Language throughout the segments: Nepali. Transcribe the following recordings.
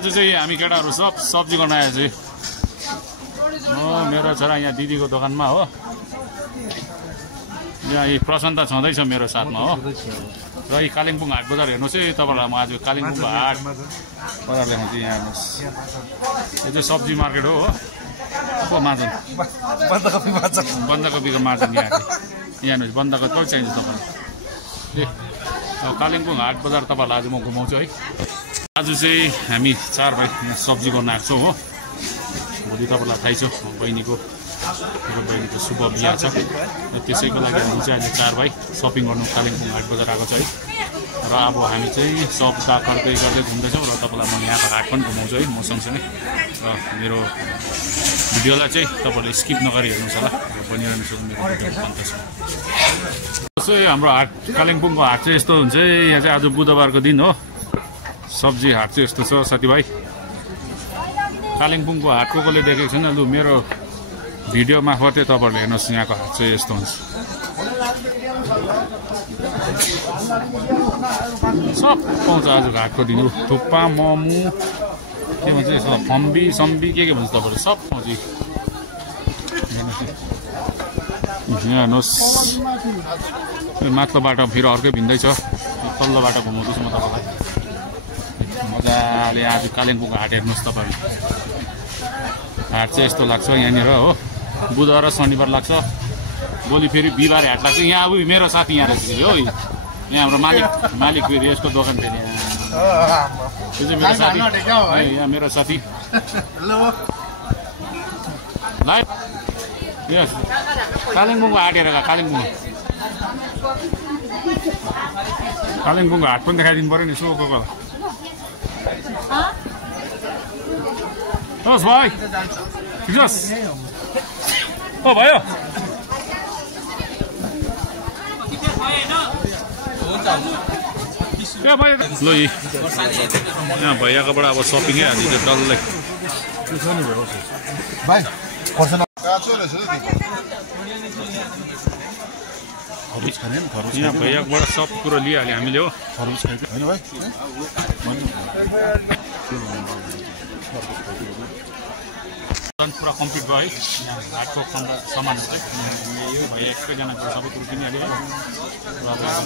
आज चाहिँ हामी केटाहरू सब सब्जी गर्न आएछ हो मेरो छोरा यहाँ दिदीको दोकानमा हो यहाँ प्रशान्त छँदैछ मेरो साथमा हो र यी कालिम्पोङ हाट बजार हेर्नुहोस् है तपाईँलाई म आज कालिम्पोङको हाट बजार देखाउँछु यहाँ हेर्नुहोस् यो चाहिँ सब्जी मार्केट हो को मार्जन बन्दाकोपीको मार्जन यहाँ हेर्नुहोस् बन्दाकोपी कति चाहिन्छ तपाईँलाई अब कालिम्पोङ हाट बजार तपाईँहरूलाई आज म घुमाउँछु है आज चाहिँ हामी 4 भाइ सब्जी गर्न आएको छौँ हो भोलि तपाईँलाई थाहै छ बहिनीको शुभ बिहा छ त्यसैको लागि हामी चाहिँ अहिले 4 भाइ सपिङ गर्नु कालिम्पोङ हाट बजार आएको छ है र अब हामी चाहिँ सब्दा गर्दै घुम्दैछौँ र तपाईँलाई म यहाँको हाट पनि घुमाउँछु है म सँगसँगै र मेरो भिडियोलाई चाहिँ तपाईँले स्किप नगरी हेर्नुहोस् होला र बनिरहनु सक्नु मेरो भिडियो अन्त छ हाम्रो हाट कालिम्पोङको हाट चाहिँ यस्तो हुन्छ यहाँ चाहिँ आज बुधबारको दिन हो सब्जी हाट चाहिँ यस्तो छ साथीभाइ कालिम्पोङको हाट कसले देखेको छैन लु मेरो भिडियो मार्फतै तपाईँहरूले हेर्नुहोस् यहाँको हाट चाहिँ यस्तो हुन्छ सब पाउँछ आजको हाटको दिन थुक्पा मोमो के भन्छ यसो फम्बी सम्बी के भन्छ तपाईँहरूले सब पाउँछ यहाँ हेर्नुहोस् माथिल्लो बाटो फेरि अर्कै भिन्दै छ तल्लो बाटो घुमाउँदैछु म तपाईँलाई मजाले आज कालिम्पोङको हाट हेर्नुहोस् तपाईँहरू हाट चाहिँ यस्तो लाग्छ यहाँनिर हो बुधबार र शनिबार लाग्छ भोलि फेरि बिहिबार हाट लाग्छ यहाँ अब मेरो साथी यहाँ रहेछ हो यहाँ हाम्रो मालिक फेरि यसको दोकान फेरि यो चाहिँ मेरो साथी यहाँ मेरो साथी यस कालिम्पोङको हाट हेरेर कालिम्पोङको हाट पनि देखाइदिनु पऱ्यो नि यसो कोही हस् भाइ ठिक छस् ओ भयो ल यहाँ भैयाकोबाट अब सपिङै हालिन्छ डल्लै यहाँ भैयाकोबाट सब कुरो लिइहाल्यो हामीले हो पुरा कम्प्लिट भयो है यहाँ हाटको सामानहरू चाहिँ यो भैया एकैजना सबै कुरो किनिहाल्यो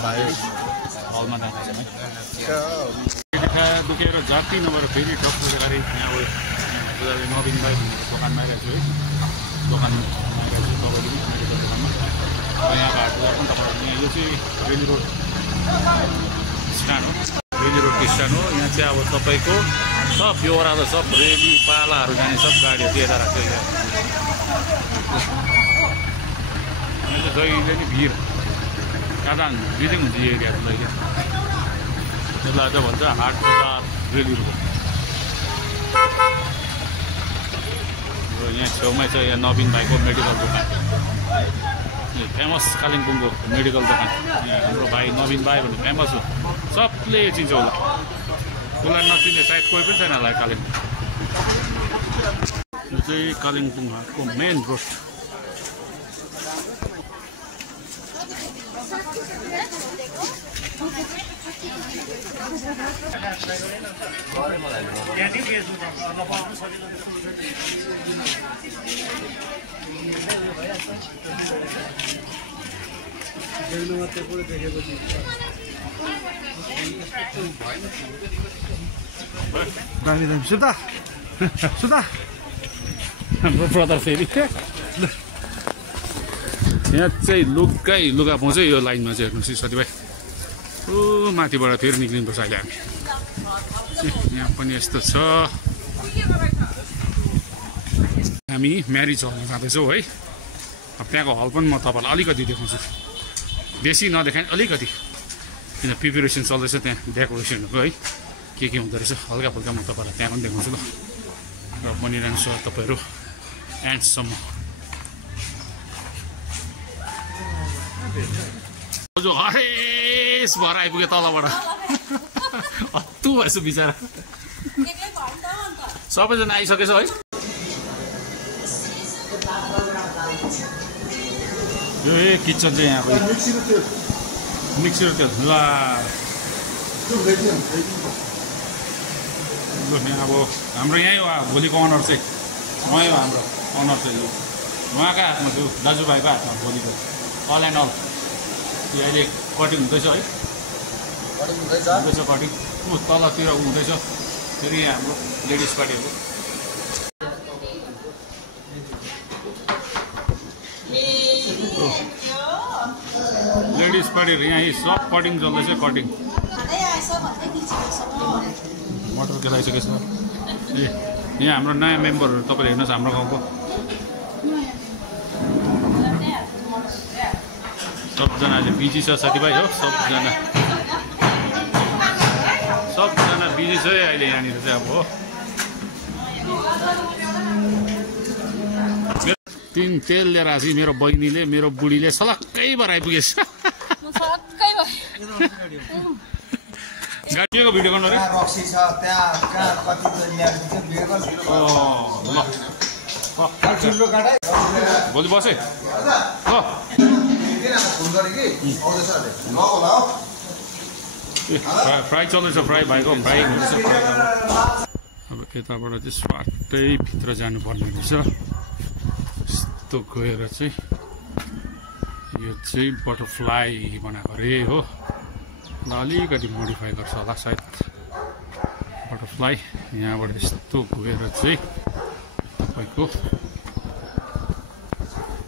भाइ हलमा जाँदैछौँ है दुखेर जाति नभएर फेरि डक्टर गाडी यहाँ नवीन भाइ दोकानमा आइरहेको छु है दोकानमा आइरहेको छु तपाईँले मेडिकल दोकानमा र यहाँको हाट बजार पनि तपाईँहरू यहाँ यो चाहिँ रेली रोड स्ट्यान्ड हो रेली रोडको स्ट्यान्ड हो यहाँ चाहिँ अब तपाईँको सब यो ओह्रालो सब रेली पालाहरू जाने सब गाडीहरू दिएर राख्छ यहाँ चाहिँ जहिले नि भिड कहाँ भिडिङ हुन्छ यो एरियाहरूलाई क्या त्यसलाई चाहिँ भन्छ हाट बजार रेली रोड र यहाँ छेउमै छ यहाँ नवीन भाइको मेडिकल दोकान फेमस कालिम्पोङको मेडिकल दोकान यहाँ हाम्रो भाइ नवीन भाइ भन्ने फेमस हो सबले चिन्छ होला उसलाई नचिन्ने सायद कोही पनि छैन होला कालिम्पोङ यो चाहिँ कालिम्पोङ हाटको मेन रोड सुता ब्रदर फेरि यहाँ चाहिँ लुगा पाउँछ यो लाइनमा चाहिँ हेर्नुहोस् साथीभाइ ओ माथिबाट फेरि निक्लिनुपर्छ अहिले हामी यहाँ पनि यस्तो छ हामी म्यारिज हलमा जाँदैछौँ है अब त्यहाँको हल पनि म तपाईँलाई अलिकति देखाउँछु बेसी नदेखाएँ अलिकति किन प्रिपेरेसन चल्दैछ त्यहाँ डेकोरेसनहरूको है के हुँदो रहेछ हल्का फुल्का म तपाईँलाई त्यहाँ पनि देखाउँछु ल र बनिरहनु छ तपाईँहरू एन्डसम्म हरेस भएर आइपुग्यो तलबाट हत्तु भएछ बिचरा सबैजना आइसकेछ है यो किचन चाहिँ यहाँको मिक्सर त्यो ल लु यहाँ अब हाम्रो यहीँ हो भोलिको अनर चाहिँ उहाँ हो हाम्रो अनर चाहिँ यो उहाँको हातमा छु दाजुभाइको हातमा भोलिको अल एन्ड अल यो अहिले कटिङ हुँदैछ है हुँदैछ कटिङ ऊ तलतिर हुँदैछ फेरि यहाँ हाम्रो लेडिज पार्टीहरू लेडिज पार्टीहरू यहाँ सब कटिङ चल्दैछ कटिङ मटर खेलाइसकेको छ ए यहाँ हाम्रो नयाँ मेम्बरहरू तपाईँले हेर्नुहोस् हाम्रो गाउँको सबजना अहिले बिजी छ साथीभाइ हो सबजना बिजी छ अहिले यहाँनिर चाहिँ अब हो तिन तेल लिएर आएको मेरो बहिनीले मेरो बुढीले सलक्कै भएर आइपुगेछ गाडीको भिडियो गर्नु अरे भोलि बसे फ्राई चल्दैछ फ्राई भाइको फ्राई हुँदैछ अब यताबाट चाहिँ स्वाटै भित्र जानुपर्ने रहेछ यस्तो गएर चाहिँ यो चाहिँ बटरफ्लाई बनाएको अरे हो अलिकति मोडिफाई गर्छ होला सायद बटरफ्लाई यहाँबाट यस्तो गएर चाहिँ तपाईँको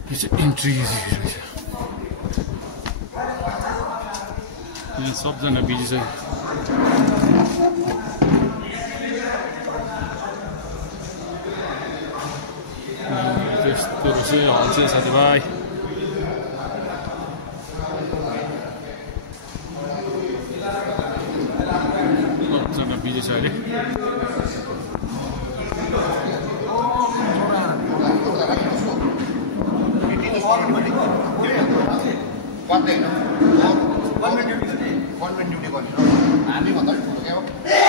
यो चाहिँ इन्ट्री रहेछ यहाँ सबजना बिजी छ यस्तो रहेछ हल चाहिँ साथीभाइ सबजना बिजी छ अहिले गभर्नमेन्ट ड्युटी गर्ने हामी भन्दा ठुलो क्या हो